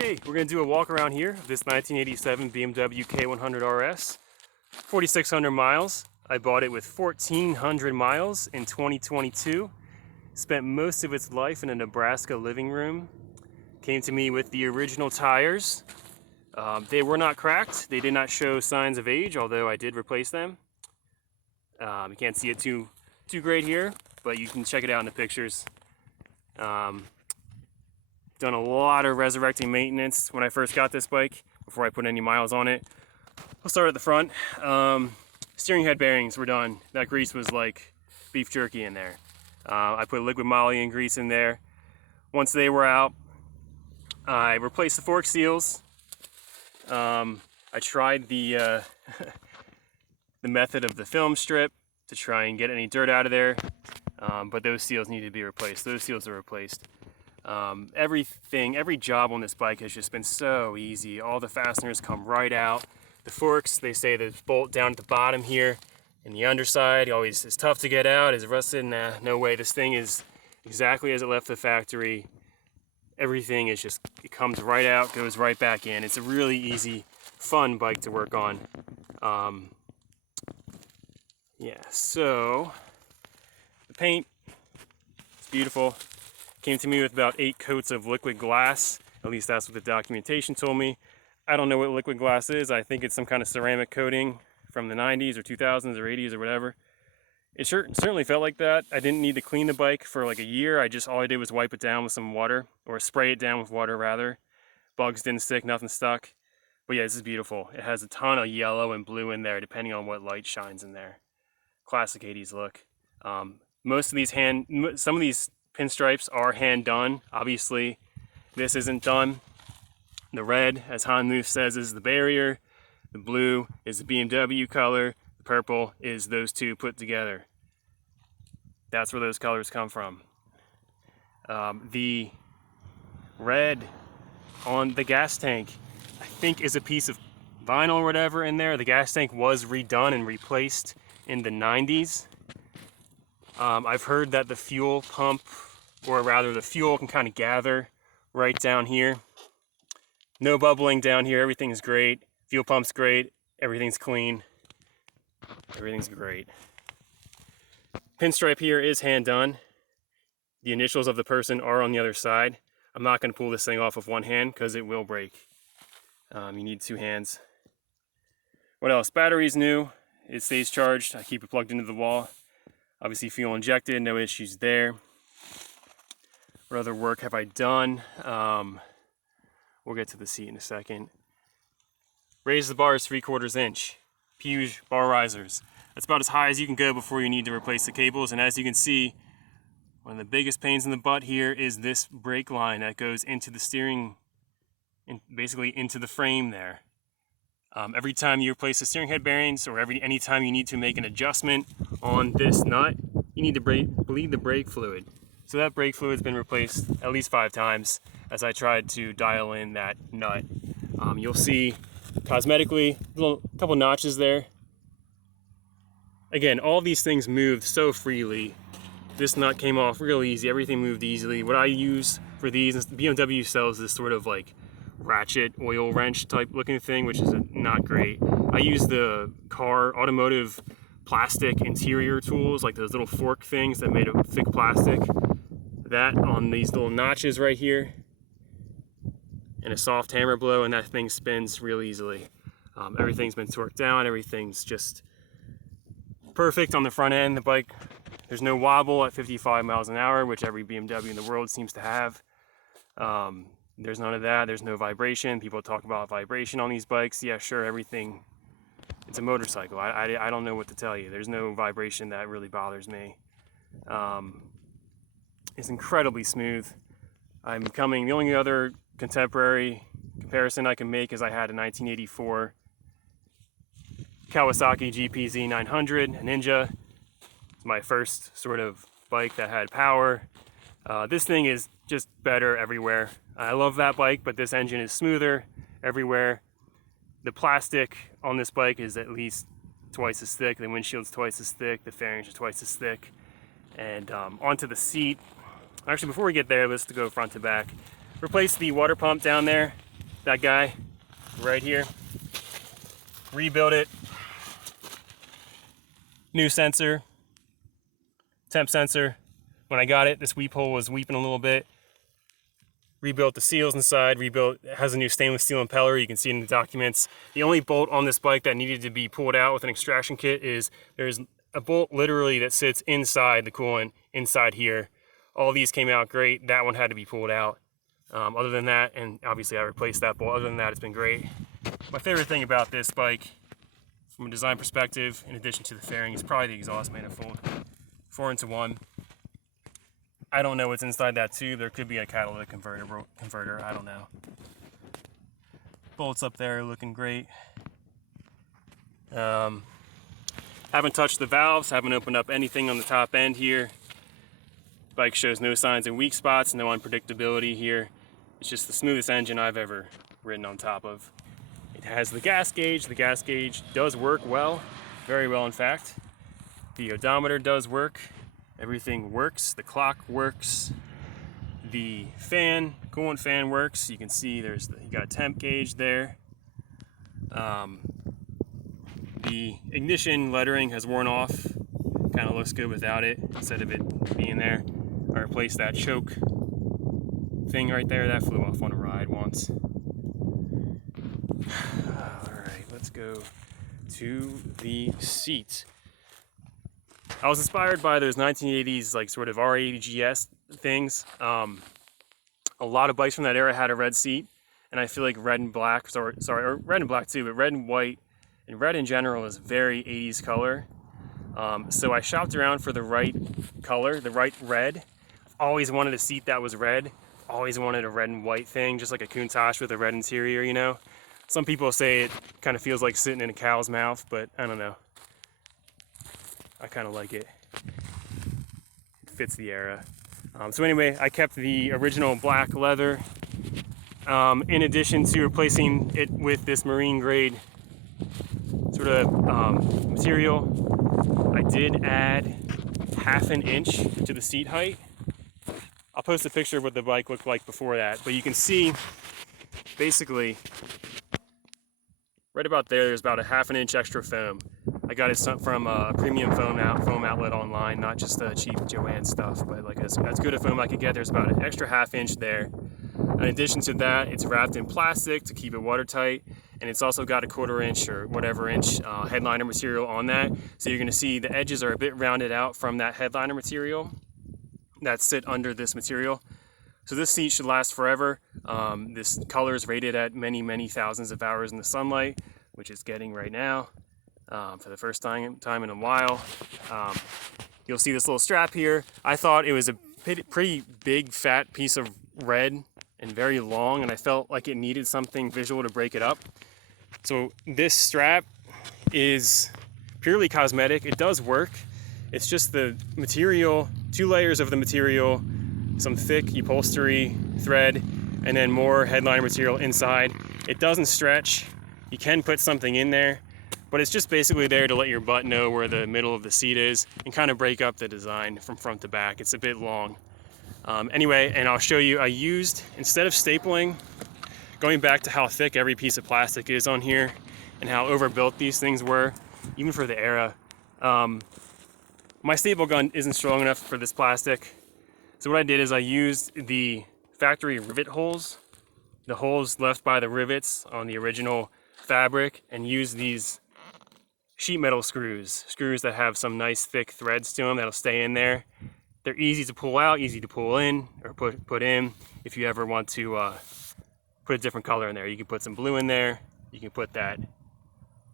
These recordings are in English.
Okay, we're going to do a walk around here of this 1987 BMW K100RS, 4,600 miles. I bought it with 1,400 miles in 2022. Spent most of its life in a Nebraska living room. Came to me with the original tires. They were not cracked. They did not show signs of age, although I did replace them. You can't see it too great here, but you can check it out in the pictures. Done a lot of resurrecting maintenance when I first got this bike before I put any miles on it. I'll start at the front. Steering head bearings were done. That grease was like beef jerky in there. I put liquid moly and grease in there. Once they were out, I replaced the fork seals. I tried the the method of the film strip to try and get any dirt out of there, but those seals needed to be replaced. Those seals are replaced. Every job on this bike has just been so easy. All the fasteners come right out. The forks, they say there's bolt down at the bottom here, and the underside always is tough to get out. Is it rusted? Nah, no way. This thing is exactly as it left the factory. Everything is just, it comes right out, goes right back in. It's a really easy, fun bike to work on. Yeah, so the paint, it's beautiful. Came to me with about 8 coats of liquid glass. At least that's what the documentation told me. I don't know what liquid glass is. I think it's some kind of ceramic coating from the 90s or 2000s or 80s or whatever. It certainly felt like that. I didn't need to clean the bike for like a year. All I did was wipe it down with some water, or spray it down with water rather. Bugs didn't stick, nothing stuck. But yeah, this is beautiful. It has a ton of yellow and blue in there depending on what light shines in there. Classic 80s look. Most of these some of these pinstripes are hand done. Obviously, this isn't done. The red, as Handlebar says, is the barrier. The blue is the BMW color. The purple is those two put together. That's where those colors come from. The red on the gas tank, I think, is a piece of vinyl or whatever in there. The gas tank was redone and replaced in the 90s. I've heard that the fuel pump, or rather the fuel, can kind of gather right down here. No bubbling down here, everything's great. Fuel pump's great, everything's clean. Everything's great. Pinstripe here is hand done. The initials of the person are on the other side. I'm not going to pull this thing off with one hand because it will break. You need 2 hands. What else? Battery's new. It stays charged. I keep it plugged into the wall. Obviously fuel injected, no issues there. What other work have I done? We'll get to the seat in a second. Raise the bars 3/4 inch. Puge bar risers. That's about as high as you can go before you need to replace the cables. And as you can see, one of the biggest pains in the butt here is this brake line that goes into the steering, and basically into the frame there. Every time you replace the steering head bearings, or any time you need to make an adjustment on this nut, you need to bleed the brake fluid. So that brake fluid's been replaced at least 5 times as I tried to dial in that nut. You'll see cosmetically a couple notches there. Again, all these things moved so freely. This nut came off real easy. Everything moved easily. What I use for these, BMW sells this sort of like ratchet oil wrench type looking thing, which is not great. I use the automotive plastic interior tools, like those little fork things that made of thick plastic. That on these little notches right here, and a soft hammer blow, and that thing spins real easily. Everything's been torqued down. Everything's just perfect on the front end. The bike, there's no wobble at 55 miles an hour, which every BMW in the world seems to have. There's none of that. There's no vibration. People talk about vibration on these bikes. Yeah, sure, everything. It's a motorcycle. I don't know what to tell you. There's no vibration that really bothers me. It's incredibly smooth. The only other contemporary comparison I can make is I had a 1984 Kawasaki GPZ 900, a Ninja. It's my first sort of bike that had power. This thing is just better everywhere. I love that bike, but this engine is smoother everywhere. The plastic on this bike is at least twice as thick. The windshield's twice as thick. The fairings are twice as thick. And onto the seat. Actually, before we get there, let's go front to back. Replace the water pump down there. that guy right here. Rebuilt it. New sensor, temp sensor. When I got it, this weep hole was weeping a little bit. Rebuilt the seals inside, it has a new stainless steel impeller, you can see in the documents. The only bolt on this bike that needed to be pulled out with an extraction kit is there's a bolt literally that sits inside the coolant, inside here. All these came out great, that one had to be pulled out. Other than that, and obviously I replaced that bolt, other than that it's been great. My favorite thing about this bike, from a design perspective, in addition to the fairing, is probably the exhaust manifold. 4-into-1. I don't know what's inside that tube. There could be a catalytic converter. I don't know. Bolts up there looking great. Haven't touched the valves, haven't opened up anything on the top end here. Bike shows no signs of weak spots, no unpredictability here. It's just the smoothest engine I've ever ridden on top of. It has the gas gauge. The gas gauge does work well, very well in fact. The odometer does work. Everything works, the clock works, the fan, coolant fan works. You can see you got a temp gauge there. The ignition lettering has worn off, kind of looks good without it, instead of it being there. I replaced that choke thing right there, that flew off on a ride once. Alright, let's go to the seat. I was inspired by those 1980s like sort of R80GS things. A lot of bikes from that era had a red seat, and I feel like red and black, or red and black too, but red and white, and red in general is very 80s color. So I shopped around for the right color, the right red. Always wanted a seat that was red. Always wanted a red and white thing, just like a Countach with a red interior, you know? Some people say it kind of feels like sitting in a cow's mouth, but I don't know. I kind of like it. It fits the era. So anyway, I kept the original black leather. In addition to replacing it with this marine grade sort of material, I did add 1/2 inch to the seat height. I'll post a picture of what the bike looked like before that, but you can see basically right about there's about 1/2 inch extra foam. I got it from a premium foam outlet online, not just cheap Joanne stuff, but like as good a foam I could get. There's about an extra 1/2 inch there. In addition to that, it's wrapped in plastic to keep it watertight, and it's also got a 1/4 inch or whatever inch headliner material on that. So you're going to see the edges are a bit rounded out from that headliner material that sit under this material. So this seat should last forever. This color is rated at many, many thousands of hours in the sunlight, which it's getting right now. For the first time in a while. You'll see this little strap here. I thought it was a pretty big fat piece of red and very long, and I felt like it needed something visual to break it up. So this strap is purely cosmetic. It does work. It's just the material, 2 layers of the material, some thick upholstery thread, and then more headliner material inside. It doesn't stretch. You can put something in there, but it's just basically there to let your butt know where the middle of the seat is and kind of break up the design from front to back. It's a bit long. Anyway, and I'll show you, I used, instead of stapling, going back to how thick every piece of plastic is on here and how overbuilt these things were, even for the era, my staple gun isn't strong enough for this plastic. So what I did is I used the factory rivet holes, the holes left by the rivets on the original fabric, and used these sheet metal screws that have some nice thick threads to them that'll stay in there. They're easy to pull out, easy to pull in, or put in. If you ever want to put a different color in there, you can put some blue in there. You can put that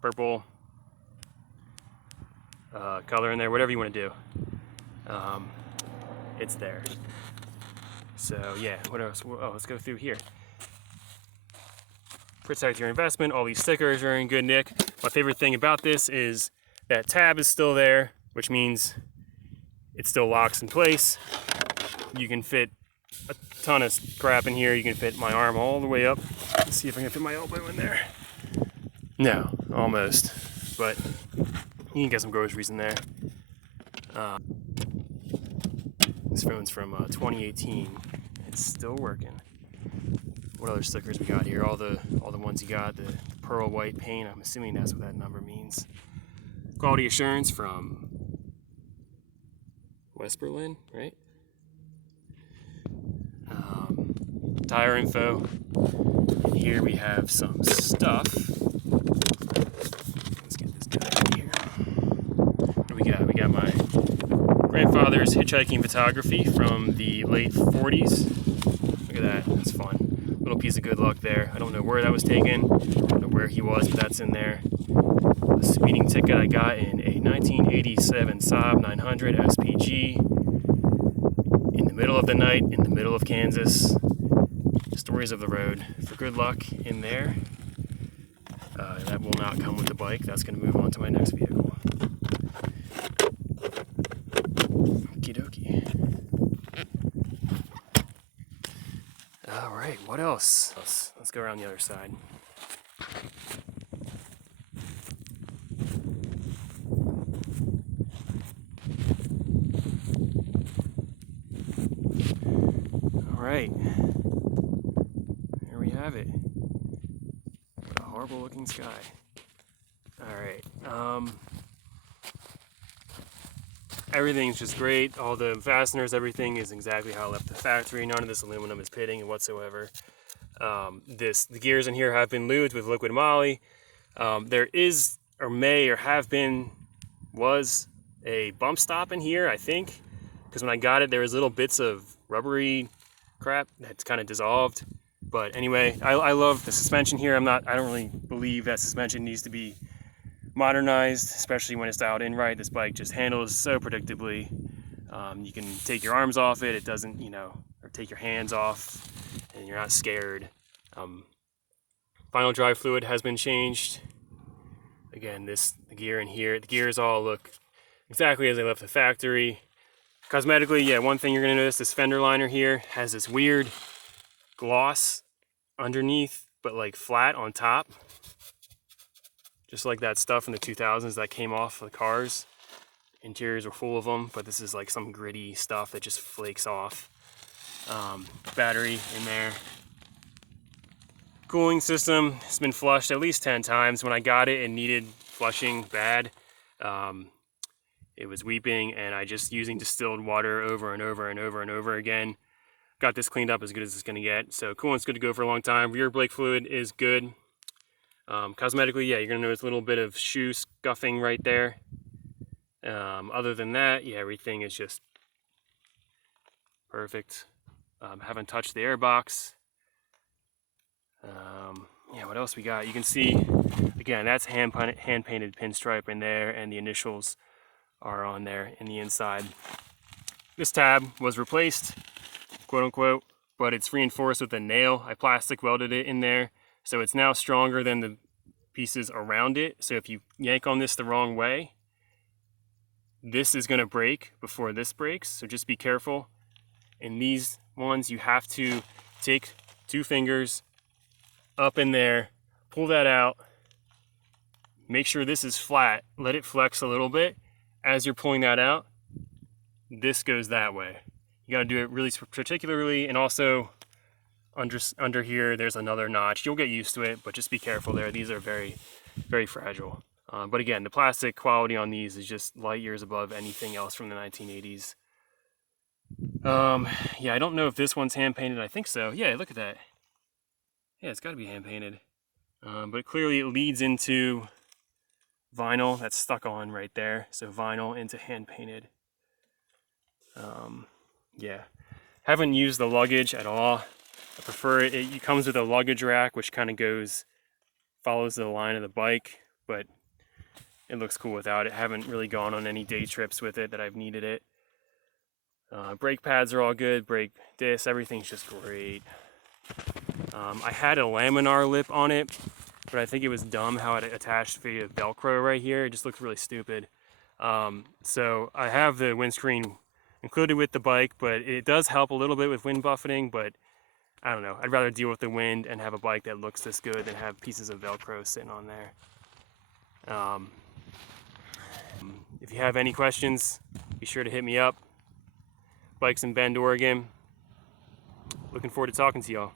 purple color in there, whatever you want to do. It's there. So yeah, what else? Oh, let's go through here. Protect your investment. All these stickers are in good nick. My favorite thing about this is that tab is still there, which means it still locks in place. You can fit a ton of crap in here. You can fit my arm all the way up. Let's see if I can fit my elbow in there. No, almost, but you can get some groceries in there. This phone's from 2018. It's still working. What what other stickers we got here? All the ones you got, the pearl white paint. I'm assuming that's what that number means. Quality assurance from West Berlin, right? Tire info. And here we have some stuff. Let's get this guy out here. What do we got? We got my grandfather's hitchhiking photography from the late 40s. Look at that, that's fun. Little piece of good luck there. I don't know where that was taken, I don't know where he was, but that's in there. A speeding ticket I got in a 1987 Saab 900 SPG in the middle of the night, in the middle of Kansas. Stories of the road. For good luck in there. That will not come with the bike. That's going to move on to my next vehicle. Okie dokie. Alright, what else? Let's go around the other side. Alright. There we have it. What a horrible looking sky. Alright. Everything's just great. All the fasteners, everything is exactly how I left the factory. None of this aluminum is pitting whatsoever. The gears in here have been lubed with liquid moly. There is, or may, or have been, was a bump stop in here, I think. Because when I got it, there was little bits of rubbery crap that's kind of dissolved. But anyway, I love the suspension here. I don't really believe that suspension needs to be modernized, especially when it's dialed in right. This bike just handles so predictably. You can take your arms off it. It doesn't, or take your hands off, and you're not scared. Final drive fluid has been changed. Again, the gear in here, the gears all look exactly as I left the factory. Cosmetically, yeah, one thing you're gonna notice, this fender liner here has this weird gloss underneath, but like flat on top. Just like that stuff in the 2000s that came off the cars. Interiors were full of them, but this is like some gritty stuff that just flakes off. Battery in there. Cooling system has been flushed at least 10 times. When I got it, it needed flushing bad. It was weeping, and I just using distilled water over and over and over and over again. Got this cleaned up as good as it's gonna get. So coolant's good to go for a long time. Rear brake fluid is good. Cosmetically, yeah, you're gonna notice a little bit of shoe scuffing right there. Other than that, yeah, everything is just perfect. Haven't touched the airbox. Yeah, what else we got? You can see, again, that's hand painted pinstripe in there, and the initials are on there in the inside. This tab was replaced, quote unquote, but it's reinforced with a nail. I plastic welded it in there, so it's now stronger than the pieces around it. So if you yank on this the wrong way, this is going to break before this breaks, so just be careful. In these ones, you have to take 2 fingers up in there, pull that out, make sure this is flat, let it flex a little bit. As you're pulling that out, this goes that way. You got to do it really particularly, and also under here there's another notch. You'll get used to it, but just be careful there. These are very, very fragile. But again, the plastic quality on these is just light years above anything else from the 1980s. Yeah, I don't know if this one's hand painted. I think so. Yeah, look at that. Yeah, it's got to be hand painted. But clearly it leads into vinyl that's stuck on right there. So vinyl into hand painted. Yeah, haven't used the luggage at all. I prefer it. It comes with a luggage rack, which kind of follows the line of the bike, but it looks cool without it. Haven't really gone on any day trips with it that I've needed it. Brake pads are all good. Brake discs, everything's just great. I had a Laminar lip on it, but I think it was dumb how it attached via Velcro right here. It just looked really stupid. So I have the windscreen included with the bike, but it does help a little bit with wind buffeting, but I don't know. I'd rather deal with the wind and have a bike that looks this good than have pieces of Velcro sitting on there. If you have any questions, be sure to hit me up. Bikes in Bend, Oregon. Looking forward to talking to y'all.